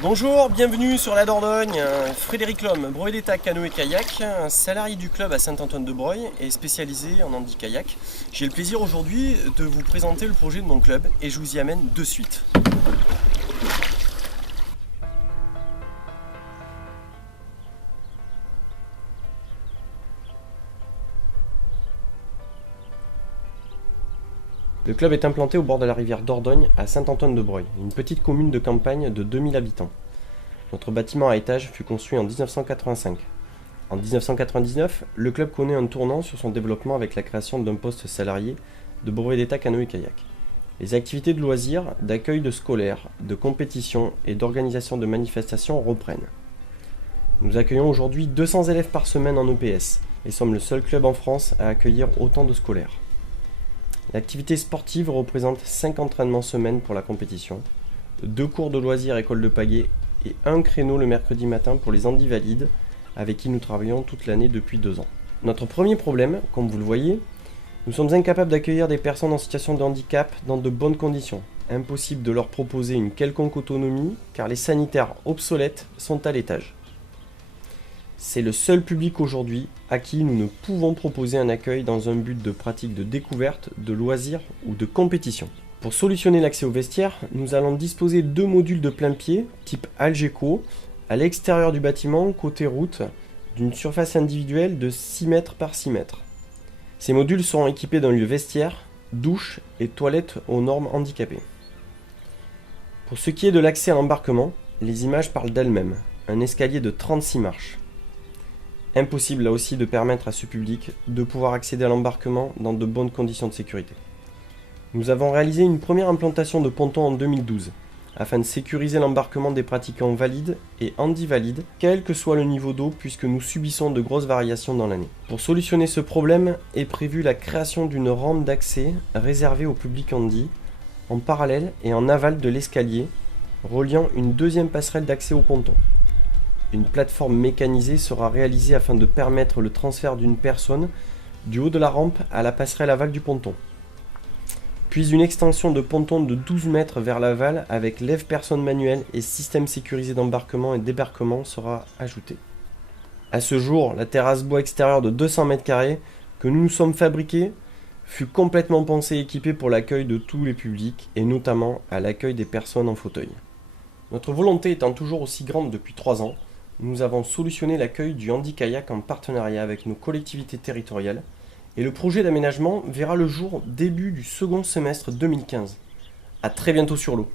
Bonjour, bienvenue sur la Dordogne. Frédéric Lhomme, brevet d'état canoë-kayak, salarié du club à Saint-Antoine-de-Breuil et spécialisé en handi-kayak. J'ai le plaisir aujourd'hui de vous présenter le projet de mon club et je vous y amène de suite. Le club est implanté au bord de la rivière Dordogne à Saint-Antoine-de-Breuil, une petite commune de campagne de 2000 habitants. Notre bâtiment à étages fut construit en 1985. En 1999, le club connaît un tournant sur son développement avec la création d'un poste salarié de brevet d'état canoë-kayak. Les activités de loisirs, d'accueil de scolaires, de compétitions et d'organisation de manifestations reprennent. Nous accueillons aujourd'hui 200 élèves par semaine en EPS et sommes le seul club en France à accueillir autant de scolaires. L'activité sportive représente 5 entraînements semaine pour la compétition, 2 cours de loisirs école de pagaie et un créneau le mercredi matin pour les handi-valides avec qui nous travaillons toute l'année depuis 2 ans. Notre premier problème, comme vous le voyez, nous sommes incapables d'accueillir des personnes en situation de handicap dans de bonnes conditions. Impossible de leur proposer une quelconque autonomie car les sanitaires obsolètes sont à l'étage. C'est le seul public aujourd'hui à qui nous ne pouvons proposer un accueil dans un but de pratique de découverte, de loisirs ou de compétition. Pour solutionner l'accès aux vestiaires, nous allons disposer de 2 modules de plein pied type Algeco à l'extérieur du bâtiment côté route d'une surface individuelle de 6 mètres par 6 mètres. Ces modules seront équipés d'un lieu vestiaire, douche et toilettes aux normes handicapées. Pour ce qui est de l'accès à l'embarquement, les images parlent d'elles-mêmes. Un escalier de 36 marches. Impossible là aussi de permettre à ce public de pouvoir accéder à l'embarquement dans de bonnes conditions de sécurité. Nous avons réalisé une première implantation de pontons en 2012 afin de sécuriser l'embarquement des pratiquants valides et handi-valides, quel que soit le niveau d'eau puisque nous subissons de grosses variations dans l'année. Pour solutionner ce problème est prévue la création d'une rampe d'accès réservée au public handi en parallèle et en aval de l'escalier reliant une deuxième passerelle d'accès au ponton. Une plateforme mécanisée sera réalisée afin de permettre le transfert d'une personne du haut de la rampe à la passerelle aval du ponton. Puis une extension de ponton de 12 mètres vers l'aval avec lève-personne manuel et système sécurisé d'embarquement et débarquement sera ajoutée. A ce jour, la terrasse bois extérieure de 200 m² que nous nous sommes fabriqués fut complètement pensée et équipée pour l'accueil de tous les publics et notamment à l'accueil des personnes en fauteuil. Notre volonté étant toujours aussi grande depuis 3 ans, nous avons solutionné l'accueil du handi-kayak en partenariat avec nos collectivités territoriales et le projet d'aménagement verra le jour début du second semestre 2015. A très bientôt sur l'eau.